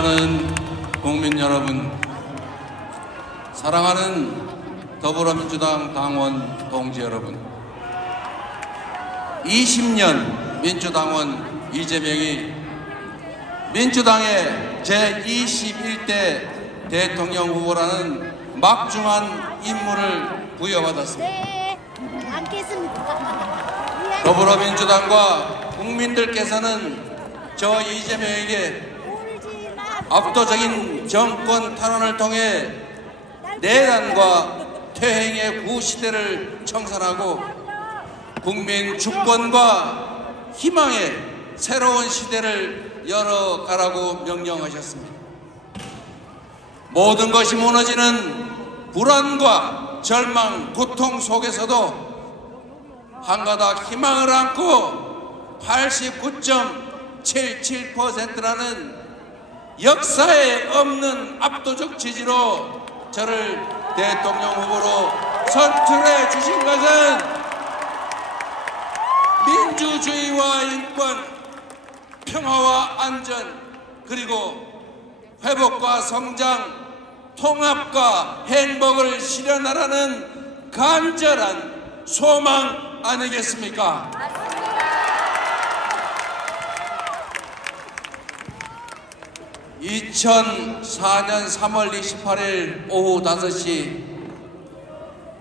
사랑하는 국민 여러분, 사랑하는 더불어민주당 당원 동지 여러분, 20년 민주당원 이재명이 민주당의 제21대 대통령 후보라는 막중한 임무를 부여받았습니다. 네, 앉겠습니다. 더불어민주당과 국민들께서는 저 이재명에게 압도적인 정권 탄원을 통해 내란과 퇴행의 구시대를 청산하고 국민 주권과 희망의 새로운 시대를 열어가라고 명령하셨습니다. 모든 것이 무너지는 불안과 절망, 고통 속에서도 한 가닥 희망을 안고 89.77%라는 역사에 없는 압도적 지지로 저를 대통령 후보로 선출해 주신 것은 민주주의와 인권, 평화와 안전, 그리고 회복과 성장, 통합과 행복을 실현하라는 간절한 소망 아니겠습니까? 2004년 3월 28일 오후 5시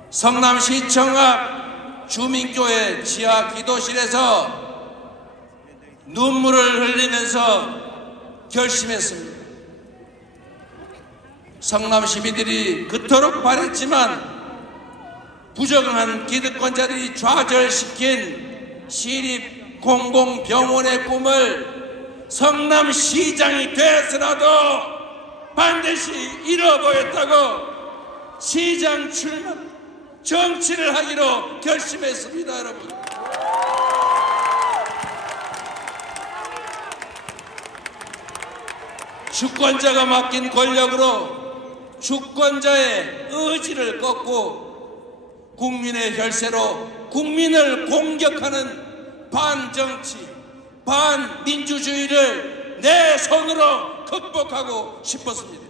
성남시청 앞 주민교회 지하 기도실에서 눈물을 흘리면서 결심했습니다. 성남 시민들이 그토록 바랬지만 부정한 기득권자들이 좌절시킨 시립 공공병원의 꿈을 성남시장이 돼서라도 반드시 이뤄보겠다고 시장 출마 정치를 하기로 결심했습니다. 여러분, 주권자가 맡긴 권력으로 주권자의 의지를 꺾고 국민의 혈세로 국민을 공격하는 반정치, 반민주주의를 내 손으로 극복하고 싶었습니다.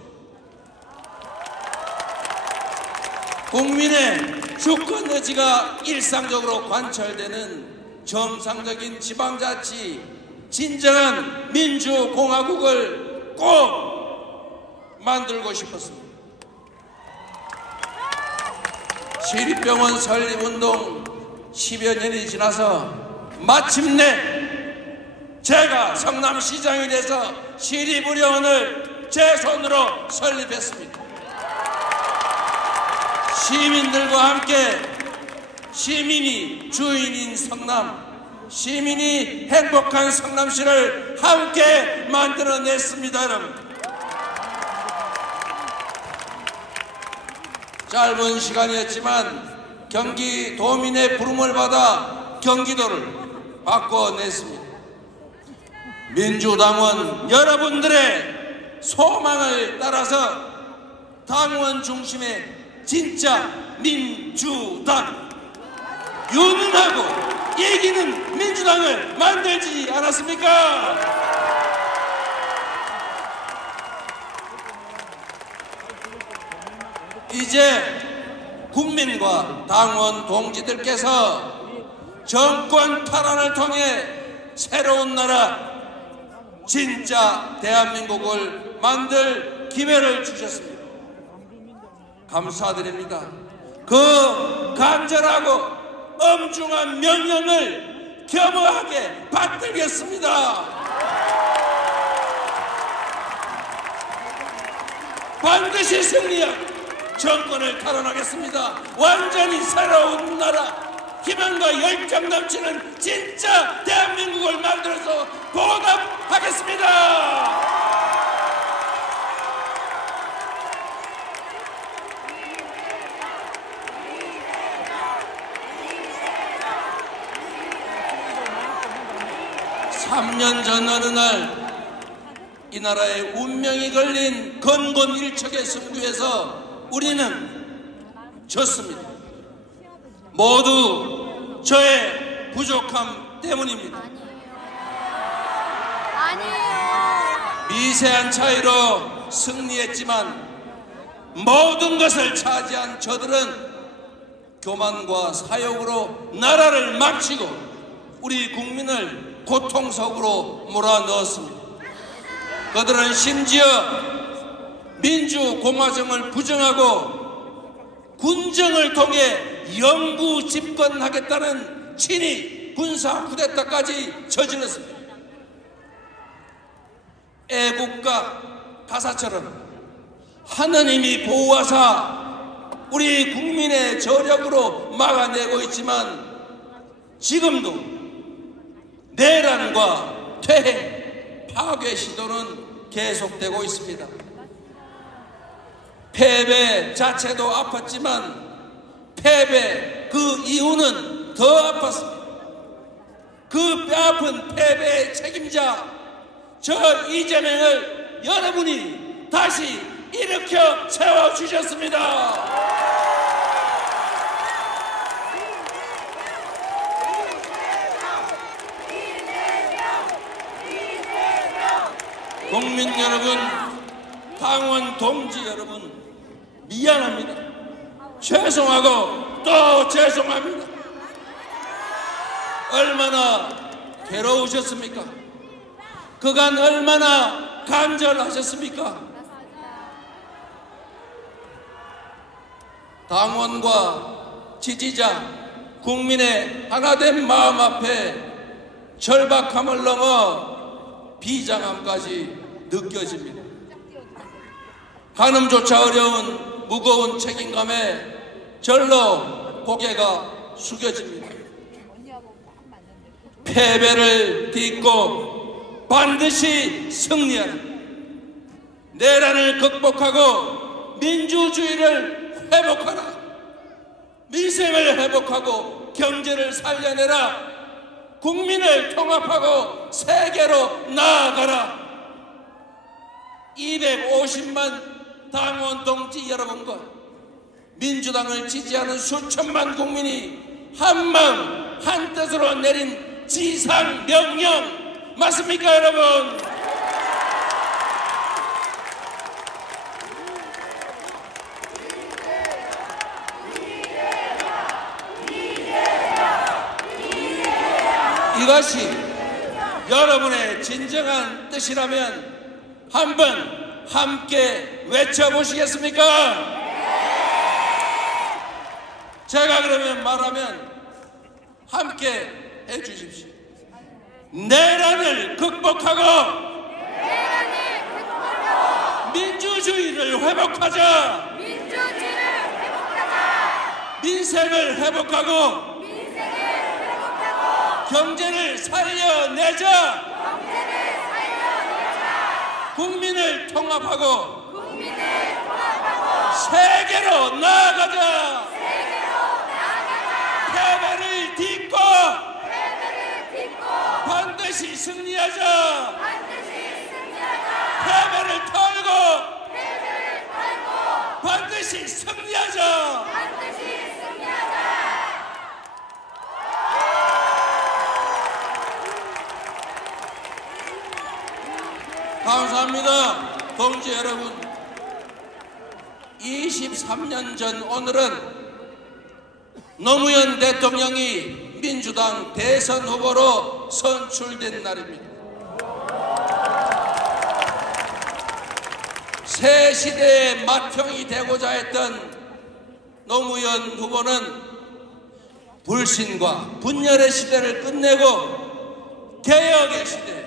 국민의 주권 의지가 일상적으로 관철되는 정상적인 지방자치, 진정한 민주공화국을 꼭 만들고 싶었습니다. 시립병원 설립운동 10여 년이 지나서 마침내 제가 성남시장이 돼서 시립의료원을 제 손으로 설립했습니다. 시민들과 함께 시민이 주인인 성남, 시민이 행복한 성남시를 함께 만들어냈습니다. 여러분, 짧은 시간이었지만 경기도민의 부름을 받아 경기도를 바꿔냈습니다. 민주당원 여러분들의 소망을 따라서 당원 중심의 진짜 민주당, 유능하고 이기는 민주당을 만들지 않았습니까? 이제 국민과 당원 동지들께서 정권 탈환을 통해 새로운 나라, 진짜 대한민국을 만들 기회를 주셨습니다. 감사드립니다. 그 간절하고 엄중한 명령을 겸허하게 받들겠습니다. 반드시 승리하고 정권을 탈환하겠습니다. 완전히 새로운 나라, 희망과 열정 넘치는 진짜 대한민국을 만들어서 보답하겠습니다. 삼 년 전 어느 날 이 나라의 운명이 걸린 건곤일척의 승부에서 우리는 졌습니다. 모두 저의 부족함 때문입니다. 아니에요. 미세한 차이로 승리했지만 모든 것을 차지한 저들은 교만과 사욕으로 나라를 망치고 우리 국민을 고통 속으로 몰아넣었습니다. 그들은 심지어 민주공화정을 부정하고 군정을 통해 영구 집권하겠다는 친위 군사 쿠데타까지 저질렀습니다. 애국가 가사처럼 하느님이 보호하사 우리 국민의 저력으로 막아내고 있지만 지금도 내란과 퇴행, 파괴 시도는 계속되고 있습니다. 패배 자체도 아팠지만 패배 그 이유는 더 아팠습니다. 그 뼈아픈 패배의 책임자 저 이재명을 여러분이 다시 일으켜 세워주셨습니다. 국민 여러분, 당원 동지 여러분, 미안합니다. 죄송하고 또 죄송합니다. 얼마나 괴로우셨습니까? 그간 얼마나 간절하셨습니까? 당원과 지지자, 국민의 하나된 마음 앞에 절박함을 넘어 비장함까지 느껴집니다. 가늠조차 어려운 무거운 책임감에 절로 고개가 숙여집니다. 패배를 딛고 반드시 승리하라. 내란을 극복하고 민주주의를 회복하라. 민생을 회복하고 경제를 살려내라. 국민을 통합하고 세계로 나아가라. 250만 당원 동지 여러분과 민주당을 지지하는 수천만 국민이 한마음 한뜻으로 내린 지상명령 맞습니까 여러분? 이것이 여러분의 진정한 뜻이라면 한번 함께 외쳐보시겠습니까? 제가 그러면 말하면 함께 해주십시오. 내란을 극복하고 민주주의를 회복하자. 민생을 회복하고 경제를 살려내자. 국민을 통합하고 세계로 나아가자. 패배를 딛고 반드시 승리하자. 패배를 털고 반드시 승리하자. 감사합니다. 동지 여러분, 23년 전 오늘은 노무현 대통령이 민주당 대선 후보로 선출된 날입니다. 새 시대의 맏형이 되고자 했던 노무현 후보는 불신과 분열의 시대를 끝내고 개혁의 시대,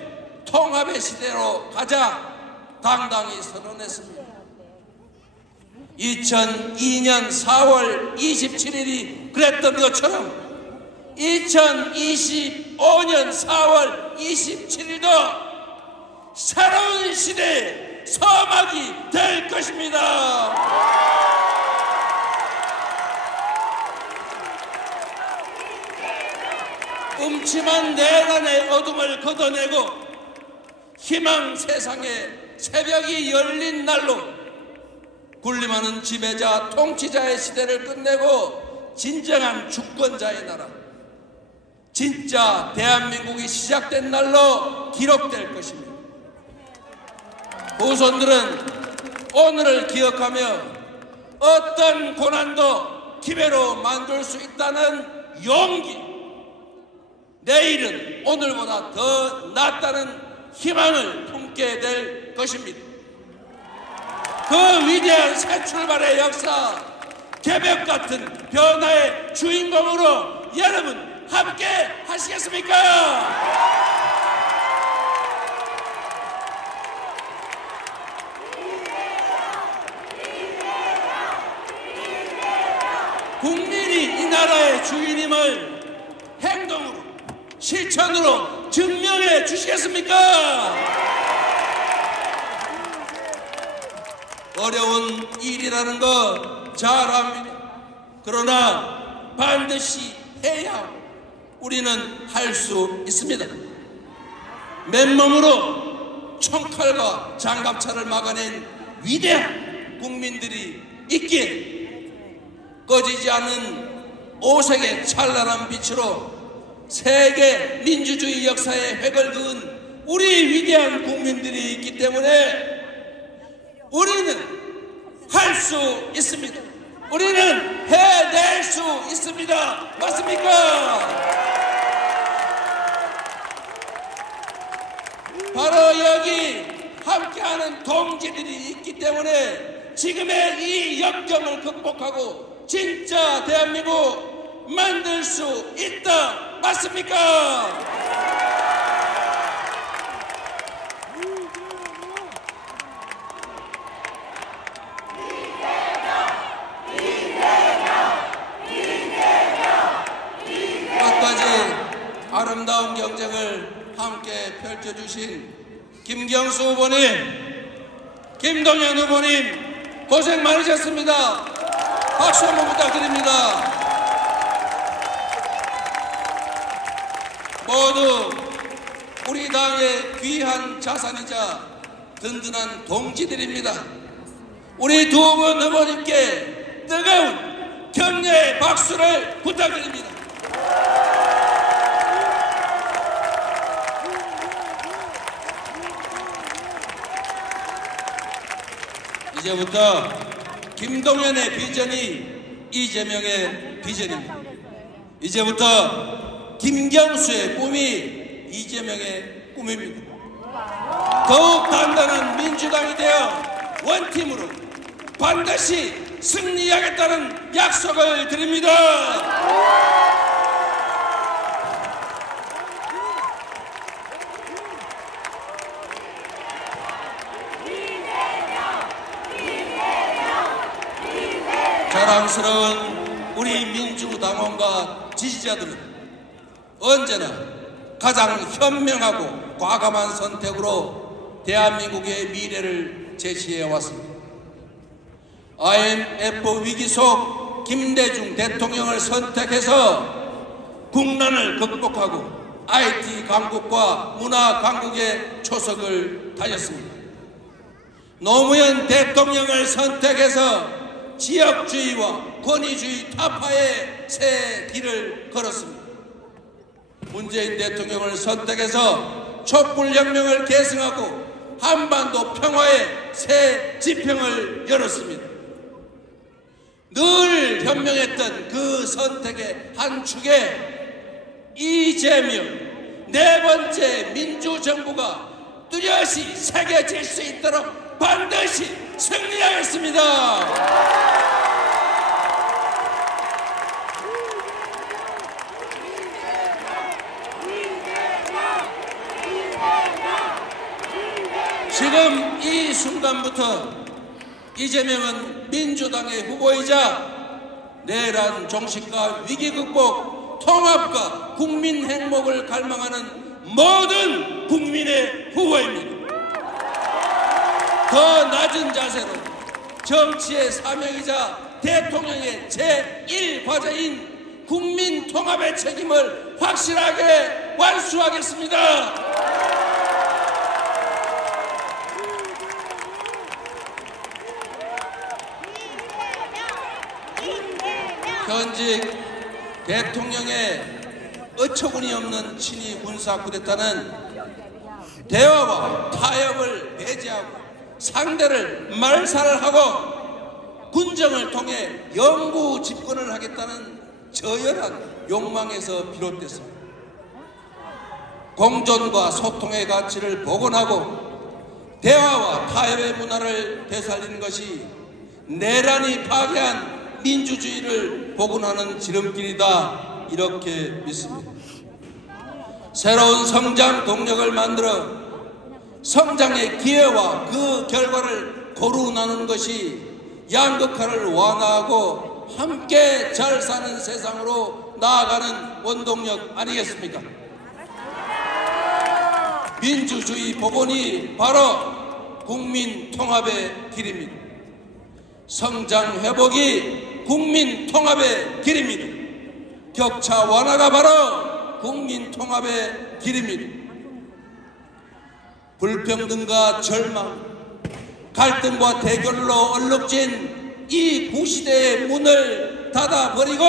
통합의 시대로 가자 당당히 선언했습니다. 2002년 4월 27일이 그랬던 것처럼 2025년 4월 27일도 새로운 시대의 서막이 될 것입니다. 음침한 내란의 어둠을 걷어내고 희망 세상의 새벽이 열린 날로 군림하는 지배자 통치자의 시대를 끝내고 진정한 주권자의 나라, 진짜 대한민국이 시작된 날로 기록될 것입니다. 후손들은 오늘을 기억하며 어떤 고난도 기회로 만들 수 있다는 용기, 내일은 오늘보다 더 낫다는 희망을 품게 될 것입니다. 그 위대한 새 출발의 역사, 개벽 같은 변화의 주인공으로 여러분 함께 하시겠습니까? 국민이 이 나라의 주인임을 행동으로, 실천으로 증명해 주시겠습니까? 어려운 일이라는 거 잘 압니다. 그러나 반드시 해야 우리는 할 수 있습니다. 맨몸으로 총칼과 장갑차를 막아낸 위대한 국민들이 있기에 꺼지지 않는 오색의 찬란한 빛으로 세계 민주주의 역사의 획을 그은 우리 위대한 국민들이 있기 때문에 우리는 할 수 있습니다. 우리는 해낼 수 있습니다. 맞습니까? 바로 여기 함께하는 동지들이 있기 때문에 지금의 이 역경을 극복하고 진짜 대한민국 만들 수 있다. 맞습니까? 아름다운 경쟁을 함께 펼쳐주신 김경수 후보님, 김동연 후보님 고생 많으셨습니다. 박수 한번 부탁드립니다. 모두 우리 당의 귀한 자산이자 든든한 동지들입니다. 우리 두 분 후보님께 뜨거운 격려의 박수를 부탁드립니다. 이제부터 김동연의 비전이 이재명의 비전입니다. 이제부터 김경수의 꿈이 이재명의 꿈입니다. 더욱 단단한 민주당이 되어 원팀으로 반드시 승리하겠다는 약속을 드립니다. 자랑스러운 우리 민주당원과 지지자들은 언제나 가장 현명하고 과감한 선택으로 대한민국의 미래를 제시해 왔습니다. IMF 위기 속 김대중 대통령을 선택해서 국난을 극복하고 IT 강국과 문화 강국의 초석을 다졌습니다. 노무현 대통령을 선택해서 지역주의와 권위주의 타파의 새 길을 걸었습니다. 문재인 대통령을 선택해서 촛불혁명을 계승하고 한반도 평화의 새 지평을 열었습니다. 늘 현명했던 그 선택의 한 축에 이재명 네 번째 민주정부가 뚜렷이 새겨질 수 있도록 반드시 승리하겠습니다. 지금 이 순간부터 이재명은 민주당의 후보이자 내란 종식과 위기 극복, 통합과 국민 행복을 갈망하는 모든 국민의 후보입니다. 더 낮은 자세로 정치의 사명이자 대통령의 제1과제인 국민 통합의 책임을 확실하게 완수하겠습니다. 현직 대통령의 어처구니 없는 친위 군사 쿠데타는 대화와 타협을 배제하고 상대를 말살하고 군정을 통해 영구 집권을 하겠다는 저열한 욕망에서 비롯됐습니다. 공존과 소통의 가치를 복원하고 대화와 타협의 문화를 되살리는 것이 내란이 파괴한 민주주의를 복원하는 지름길이다, 이렇게 믿습니다. 새로운 성장 동력을 만들어 성장의 기회와 그 결과를 고루 나누는 것이 양극화를 완화하고 함께 잘 사는 세상으로 나아가는 원동력 아니겠습니까? 민주주의 복원이 바로 국민 통합의 길입니다. 성장 회복이 국민 통합의 길입니다. 격차 완화가 바로 국민 통합의 길입니다. 불평등과 절망, 갈등과 대결로 얼룩진 이 구시대의 문을 닫아버리고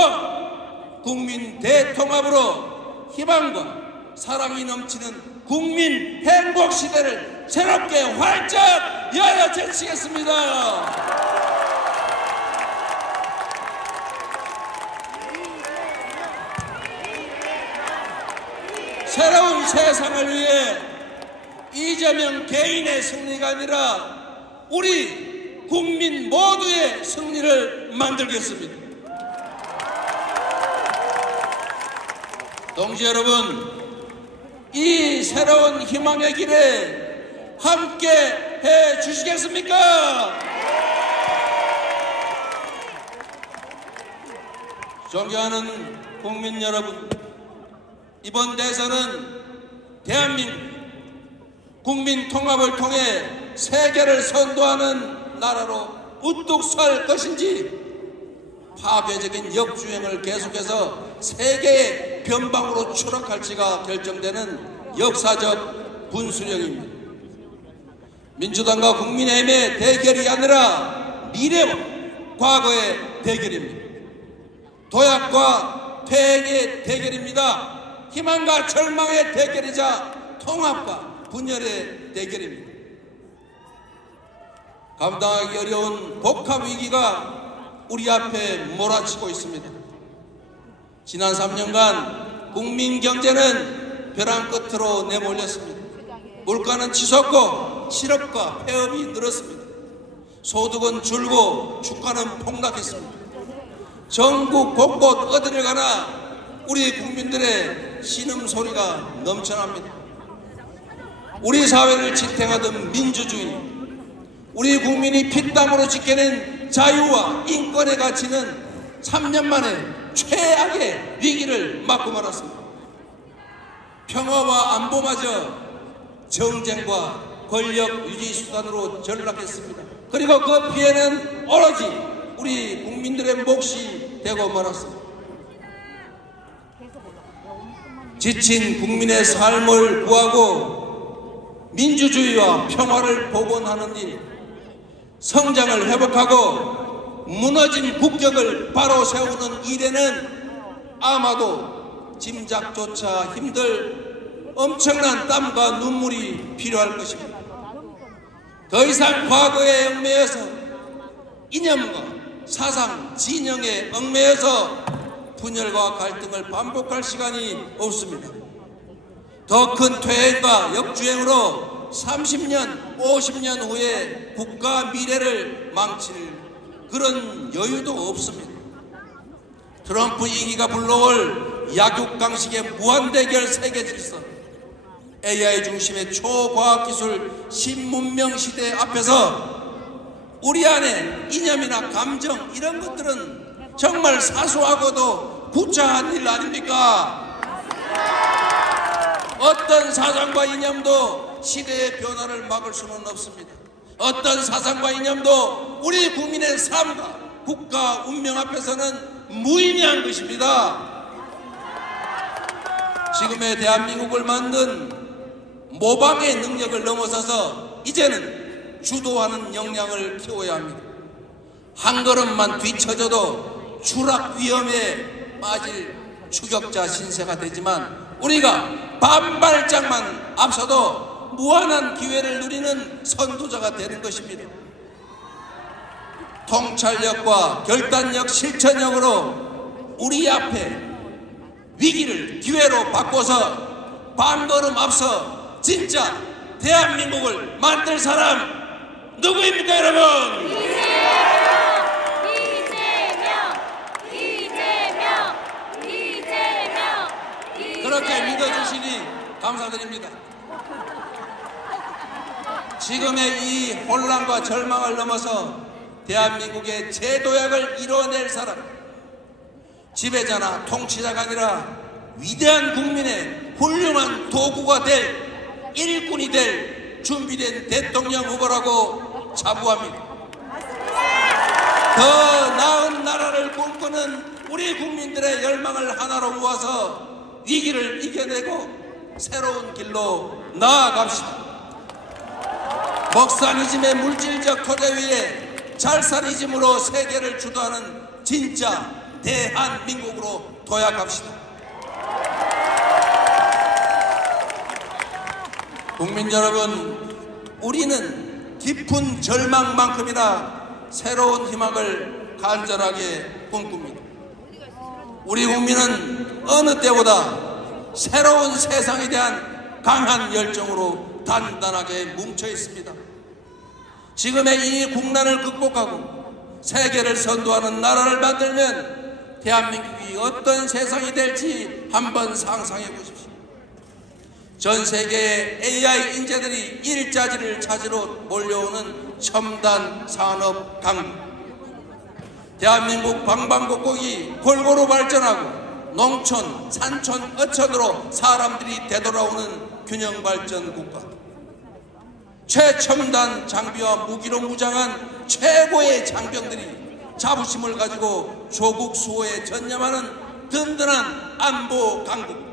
국민 대통합으로 희망과 사랑이 넘치는 국민 행복시대를 새롭게 활짝 열어 제치겠습니다. 새로운 세상을 위해 이재명 개인의 승리가 아니라 우리 국민 모두의 승리를 만들겠습니다. 동지 여러분, 이 새로운 희망의 길에 함께 해 주시겠습니까? 존경하는 국민 여러분, 이번 대선은 대한민국 국민 통합을 통해 세계를 선도하는 나라로 우뚝 설 것인지 파괴적인 역주행을 계속해서 세계의 변방으로 추락할지가 결정되는 역사적 분수령입니다. 민주당과 국민의힘의 대결이 아니라 미래와 과거의 대결입니다. 도약과 퇴행의 대결입니다. 희망과 절망의 대결이자 통합과 분열의 대결입니다. 감당하기 어려운 복합 위기가 우리 앞에 몰아치고 있습니다. 지난 3년간 국민 경제는 벼랑 끝으로 내몰렸습니다. 물가는 치솟고 실업과 폐업이 늘었습니다. 소득은 줄고 주가는 폭락했습니다. 전국 곳곳 어디를 가나 우리 국민들의 신음소리가 넘쳐납니다. 우리 사회를 지탱하던 민주주의, 우리 국민이 피땀으로 지켜낸 자유와 인권의 가치는 3년 만에 최악의 위기를 맞고 말았습니다. 평화와 안보마저 정쟁과 권력 유지 수단으로 전락했습니다. 그리고 그 피해는 오로지 우리 국민들의 몫이 되고 말았습니다. 지친 국민의 삶을 구하고 민주주의와 평화를 복원하는 일, 성장을 회복하고 무너진 국격을 바로 세우는 일에는 아마도 짐작조차 힘들 엄청난 땀과 눈물이 필요할 것입니다. 더 이상 과거에 얽매여서 이념과 사상, 진영에 얽매여서 분열과 갈등을 반복할 시간이 없습니다. 더 큰 퇴행과 역주행으로 30년, 50년 후에 국가 미래를 망칠 그런 여유도 없습니다. 트럼프 2기가 불러올 약육강식의 무한대결 세계질서, AI 중심의 초과학기술 신문명 시대 앞에서 우리 안에 이념이나 감정 이런 것들은 정말 사소하고도 구차한 일 아닙니까? 어떤 사상과 이념도 시대의 변화를 막을 수는 없습니다. 어떤 사상과 이념도 우리 국민의 삶과 국가 운명 앞에서는 무의미한 것입니다. 지금의 대한민국을 만든 모방의 능력을 넘어서서 이제는 주도하는 역량을 키워야 합니다. 한 걸음만 뒤처져도 추락 위험에 빠질 추격자 신세가 되지만 우리가 반발짝만 앞서도 무한한 기회를 누리는 선도자가 되는 것입니다. 통찰력과 결단력, 실천력으로 우리 앞에 위기를 기회로 바꿔서 반걸음 앞서 진짜 대한민국을 만들 사람 누구입니까, 여러분? 이재명. 그렇게 믿어주시니 감사드립니다. 지금의 이 혼란과 절망을 넘어서 대한민국의 재도약을 이뤄낼 사람, 지배자나 통치자가 아니라 위대한 국민의 훌륭한 도구가 될 일꾼이 될 준비된 대통령 후보라고 자부합니다. 더 나은 나라를 꿈꾸는 우리 국민들의 열망을 하나로 모아서 위기를 이겨내고 새로운 길로 나아갑시다. 먹사니즘의 물질적 토대 위에 잘사니즘으로 세계를 주도하는 진짜 대한민국으로 도약합시다. 국민 여러분, 우리는 깊은 절망만큼이나 새로운 희망을 간절하게 꿈꿉니다. 우리 국민은 어느 때보다 새로운 세상에 대한 강한 열정으로 단단하게 뭉쳐 있습니다. 지금의 이 국난을 극복하고 세계를 선도하는 나라를 만들면 대한민국이 어떤 세상이 될지 한번 상상해 보십시오. 전 세계의 AI 인재들이 일자리를 찾으러 몰려오는 첨단 산업 강국, 대한민국 방방곡곡이 골고루 발전하고 농촌, 산촌, 어촌으로 사람들이 되돌아오는 균형 발전 국가, 최첨단 장비와 무기로 무장한 최고의 장병들이 자부심을 가지고 조국 수호에 전념하는 든든한 안보 강국,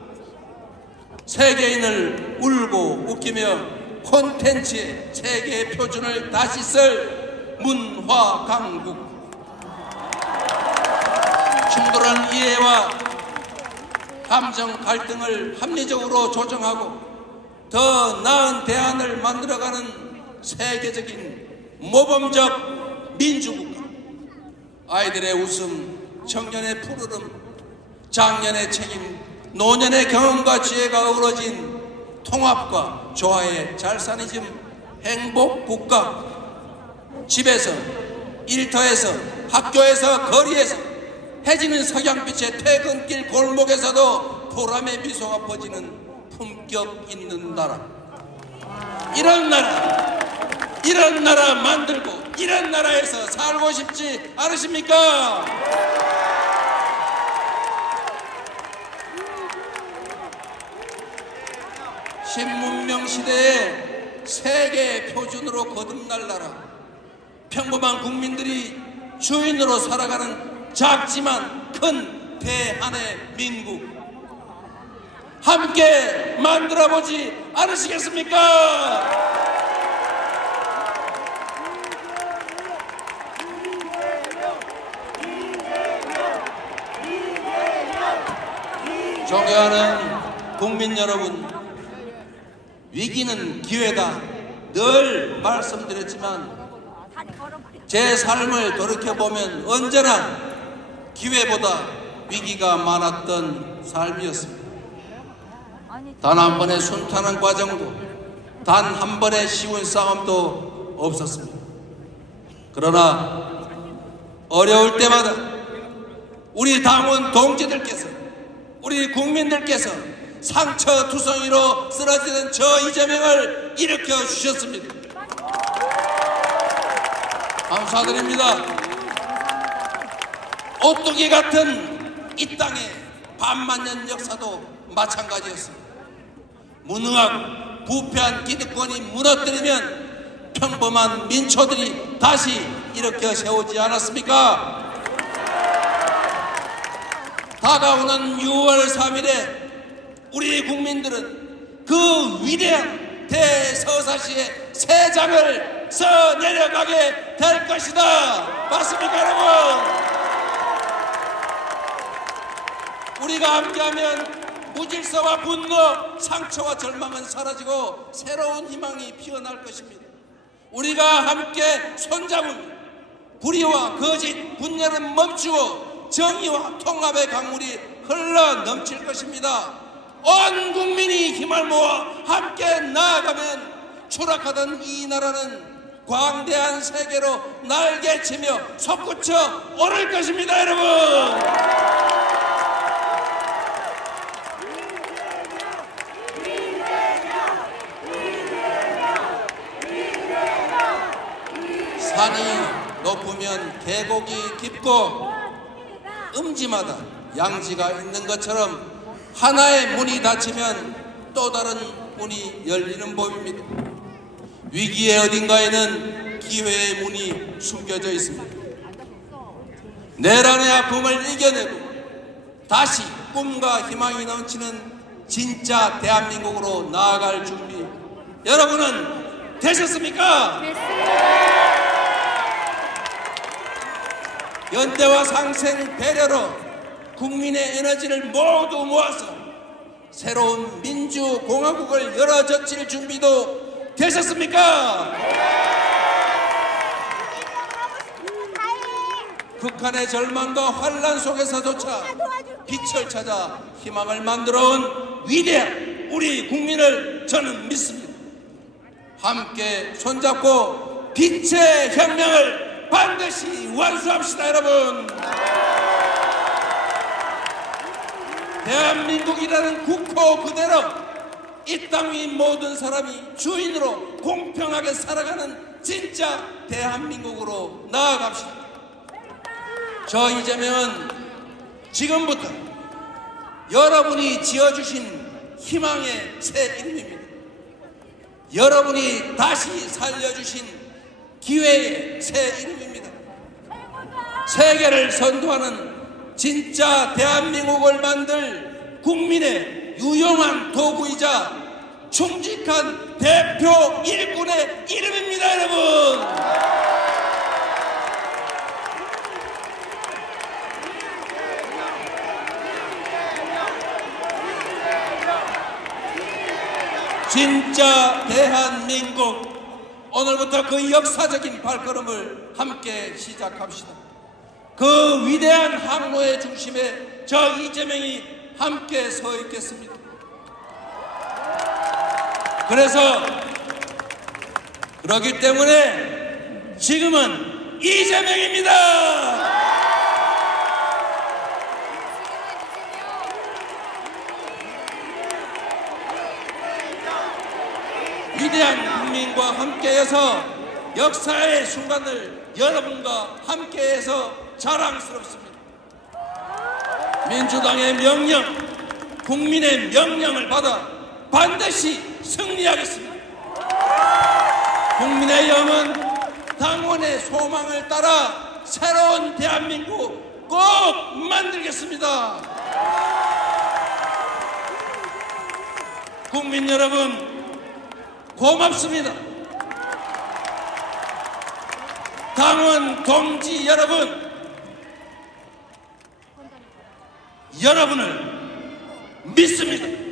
세계인을 울고 웃기며 콘텐츠의 세계 표준을 다시 쓸 문화 강국, 충돌한 이해와 감정 갈등을 합리적으로 조정하고 더 나은 대안을 만들어가는 세계적인 모범적 민주국가, 아이들의 웃음, 청년의 푸르름, 장년의 책임, 노년의 경험과 지혜가 어우러진 통합과 조화의 잘사니즘 행복국가, 집에서, 일터에서, 학교에서, 거리에서, 해지는 석양빛의 퇴근길 골목에서도 보람의 미소가 퍼지는 품격 있는 나라, 이런 나라 만들고 이런 나라에서 살고 싶지 않으십니까? 신문명 시대에 세계 표준으로 거듭날 나라, 평범한 국민들이 주인으로 살아가는 작지만 큰 대한의 민국, 함께 만들어보지 않으시겠습니까? 존경하는 국민 여러분, 위기는 기회다 늘 말씀드렸지만 제 삶을 돌이켜보면 언제나 기회보다 위기가 많았던 삶이었습니다. 단 한 번의 순탄한 과정도, 단 한 번의 쉬운 싸움도 없었습니다. 그러나 어려울 때마다 우리 당원 동지들께서, 우리 국민들께서 상처투성이로 쓰러지는 저 이재명을 일으켜 주셨습니다. 감사드립니다. 오뚜기 같은 이 땅의 반만년 역사도 마찬가지였습니다. 무능하고 부패한 기득권이 무너뜨리면 평범한 민초들이 다시 일으켜 세우지 않았습니까? 다가오는 6월 3일에 우리 국민들은 그 위대한 대서사시의 새 장을 써 내려가게 될 것이다. 맞습니까, 여러분? 우리가 함께하면 무질서와 분노, 상처와 절망은 사라지고 새로운 희망이 피어날 것입니다. 우리가 함께 손잡으면 불의와 거짓, 분열은 멈추고 정의와 통합의 강물이 흘러 넘칠 것입니다. 온 국민이 힘을 모아 함께 나아가면 추락하던 이 나라는 광대한 세계로 날개치며 솟구쳐 오를 것입니다, 여러분. 산이 높으면 계곡이 깊고 음지마다 양지가 있는 것처럼 하나의 문이 닫히면 또 다른 문이 열리는 법입니다. 위기의 어딘가에는 기회의 문이 숨겨져 있습니다. 내란의 아픔을 이겨내고 다시 꿈과 희망이 넘치는 진짜 대한민국으로 나아갈 준비 여러분은 되셨습니까? 연대와 상생 배려로 국민의 에너지를 모두 모아서 새로운 민주공화국을 열어젖힐 준비도 되셨습니까? 북한의 절망과 환란 속에서조차 빛을 찾아 희망을 만들어온 위대한 우리 국민을 저는 믿습니다. 함께 손잡고 빛의 혁명을 반드시 완수합시다, 여러분. 대한민국이라는 국호 그대로 이 땅 위 모든 사람이 주인으로 공평하게 살아가는 진짜 대한민국으로 나아갑시다. 저 이재명은 지금부터 여러분이 지어주신 희망의 새 이름입니다. 여러분이 다시 살려주신 기회의 새 이름입니다. 세계를 선도하는 진짜 대한민국을 만들 국민의 유용한 도구이자 충직한 대표 일꾼의 이름입니다, 여러분. 진짜 대한민국, 오늘부터 그 역사적인 발걸음을 함께 시작합시다. 그 위대한 항로의 중심에 저 이재명이 함께 서 있겠습니다. 그렇기 때문에 지금은 이재명입니다. 위대한 국민과 함께해서 역사의 순간을 여러분과 함께해서 자랑스럽습니다. 민주당의 명령, 국민의 명령을 받아 반드시 승리하겠습니다. 국민의 영혼, 당원의 소망을 따라 새로운 대한민국 꼭 만들겠습니다. 국민 여러분, 고맙습니다. 당원 동지 여러분, 여러분을 믿습니다.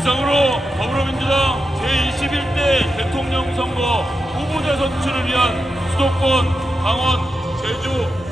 이상으로 더불어민주당 제21대 대통령 선거 후보자 선출을 위한 수도권, 강원, 제주,